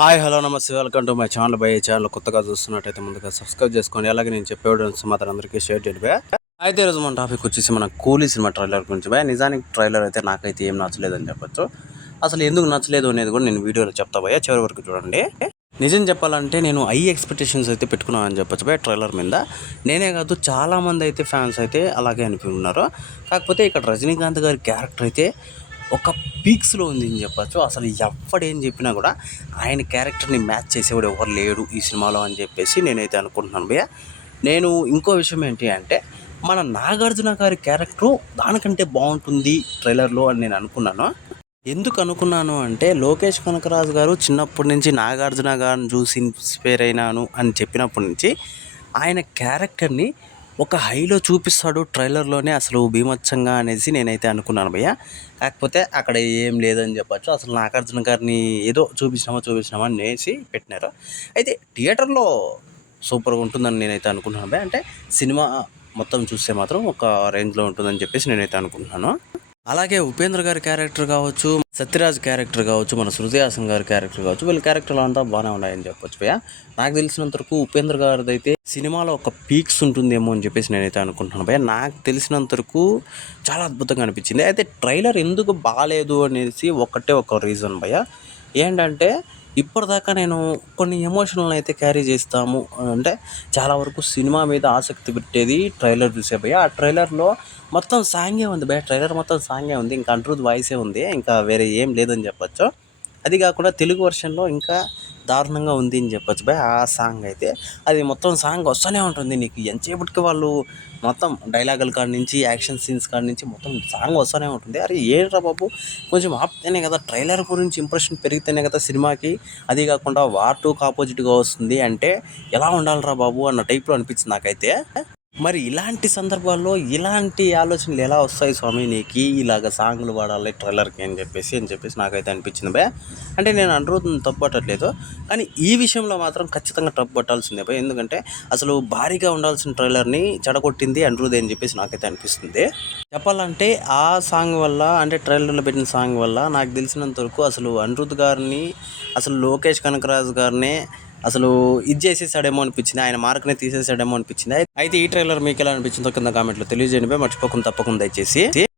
Hi hello నమస్తే welcome to my channel. By channel కొత్తగా చూస్తున్నట్టయితే ముందుగా సబ్స్క్రైబ్ చేసుకోండి. అలాగే నేను చెప్పేవాడు సమాధానం అందరికీ షేర్ చేయండి బే. అయితే ఈరోజు మన టాపిక్ వచ్చేసి మన కూలీ సినిమా ట్రైలర్ గురించి బే. నిజానికి ట్రైలర్ అయితే నాకైతే ఏం నచ్చలేదని చెప్పొచ్చు. అసలు ఎందుకు నచ్చలేదు అనేది కూడా నేను వీడియోలో చెప్తా భయ్యా, చివరి వరకు చూడండి. నిజం చెప్పాలంటే నేను హై ఎక్స్పెక్టేషన్స్ అయితే పెట్టుకున్నానని చెప్పొచ్చు బే ట్రైలర్ మీద. నేనే కాదు చాలామంది అయితే ఫ్యాన్స్ అయితే అలాగే అనుకున్నారు. కాకపోతే ఇక్కడ రజనీకాంత్ గారి క్యారెక్టర్ అయితే ఒక పీక్స్లో ఉంది అని చెప్పచ్చు. అసలు ఎవడేం చెప్పినా కూడా ఆయన క్యారెక్టర్ని మ్యాచ్ చేసేవాడు ఎవరు లేడు ఈ సినిమాలో అని చెప్పేసి నేనైతే అనుకుంటున్నాను భయ్య. నేను ఇంకో విషయం ఏంటి అంటే మన నాగార్జున గారి క్యారెక్టరు దానికంటే బాగుంటుంది ట్రైలర్లో అని నేను అనుకున్నాను. ఎందుకు అనుకున్నాను అంటే లోకేష్ కనకరాజు గారు చిన్నప్పటి నుంచి నాగార్జున గారిని చూసి ఇన్స్పైర్ అయినాను అని చెప్పినప్పటి నుంచి ఆయన క్యారెక్టర్ని ఒక హైలో చూపిస్తాడు ట్రైలర్లోనే అసలు బీభత్సంగా అనేసి నేనైతే అనుకున్నాను భయ్య. కాకపోతే అక్కడ ఏం లేదని చెప్పచ్చు. అసలు నాగార్జున గారిని ఏదో చూపించినామా అనేసి పెట్టినారు. అయితే థియేటర్లో సూపర్గా ఉంటుందని నేనైతే అనుకుంటున్నాను భయ్య. అంటే సినిమా మొత్తం చూస్తే మాత్రం ఒక రేంజ్లో ఉంటుందని చెప్పేసి నేనైతే అనుకుంటున్నాను. అలాగే ఉపేంద్ర గారి క్యారెక్టర్ కావచ్చు, సత్యరాజ్ క్యారెక్టర్ కావచ్చు, మన శృతి హాసన్ గారి క్యారెక్టర్ కావచ్చు, వీళ్ళ క్యారెక్టర్లు అంతా బాగానే ఉన్నాయని చెప్పొచ్చు భయ్య. నాకు తెలిసినంత వరకు ఉపేంద్ర గారిది అయితే సినిమాలో ఒక పీక్స్ ఉంటుందేమో అని చెప్పేసి నేనైతే అనుకుంటున్నాను భయ్య. నాకు తెలిసినంత వరకు చాలా అద్భుతంగా అనిపించింది. అయితే ట్రైలర్ ఎందుకు బాగాలేదు అనేసి ఒకటే ఒక రీజన్ భయ్య. ఏంటంటే ఇప్పటిదాకా నేను కొన్ని ఎమోషనల్ అయితే క్యారీ చేస్తాము అంటే చాలా వరకు సినిమా మీద ఆసక్తి పెట్టేది ట్రైలర్ చూసే భయ్య. ఆ ట్రైలర్లో మొత్తం సాంగే ఉంది భయ్య. ట్రైలర్ మొత్తం సాంగే ఉంది, ఇంకా అనిరుద్ వాయిసే ఉంది, ఇంకా వేరే ఏం లేదని చెప్పచ్చు. అది కాకుండా తెలుగు వర్షన్లో ఇంకా దారుణంగా ఉంది అని చెప్పొచ్చు భయ్య. ఆ సాంగ్ అయితే అది మొత్తం సాంగ్ వస్తూనే ఉంటుంది నీకు ఎంతసేపటికి. వాళ్ళు మొత్తం డైలాగుల కాడ నుంచి యాక్షన్ సీన్స్ కాడ నుంచి మొత్తం సాంగ్ వస్తూనే ఉంటుంది. అరే ఏంట్రా బాబు, కొంచెం ఆపితేనే కదా ట్రైలర్ గురించి ఇంప్రెషన్ పెరిగితేనే కదా సినిమాకి. అది కాకుండా వార్ 2కి ఆపోజిట్గా వస్తుంది అంటే ఎలా ఉండాలిరా బాబు అన్న టైప్లో అనిపించింది నాకైతే. మరి ఇలాంటి సందర్భాల్లో ఇలాంటి ఆలోచనలు ఎలా వస్తాయి స్వామి నీకు, ఇలాగ సాంగ్లు పాడాలి ట్రైలర్కి అని చెప్పేసి నాకైతే అనిపించింది భయ. అంటే నేను అనిరుద్ని తప్పుపట్టట్లేదు, కానీ ఈ విషయంలో మాత్రం ఖచ్చితంగా తప్పు పట్టాల్సిందే భయ. ఎందుకంటే అసలు భారీగా ఉండాల్సిన ట్రైలర్ని చెడగొట్టింది అనిరుద్ అని చెప్పేసి నాకైతే అనిపిస్తుంది. చెప్పాలంటే ఆ సాంగ్ వల్ల, అంటే ట్రైలర్లో పెట్టిన సాంగ్ వల్ల నాకు తెలిసినంత వరకు అసలు అనిరుద్ గారిని, అసలు లోకేష్ కనకరాజు గారిని అసలు ఇది చేసేసాడేమో అనిపించింది, ఆయన మార్క్ని తీసేసాడేమో అనిపించింది. అయితే ఈ ట్రైలర్ మీకు ఎలా అనిపించిందో కింద కామెంట్లో తెలియజేయండి. మర్చిపోకుండా తప్పకుండా దయచేసి.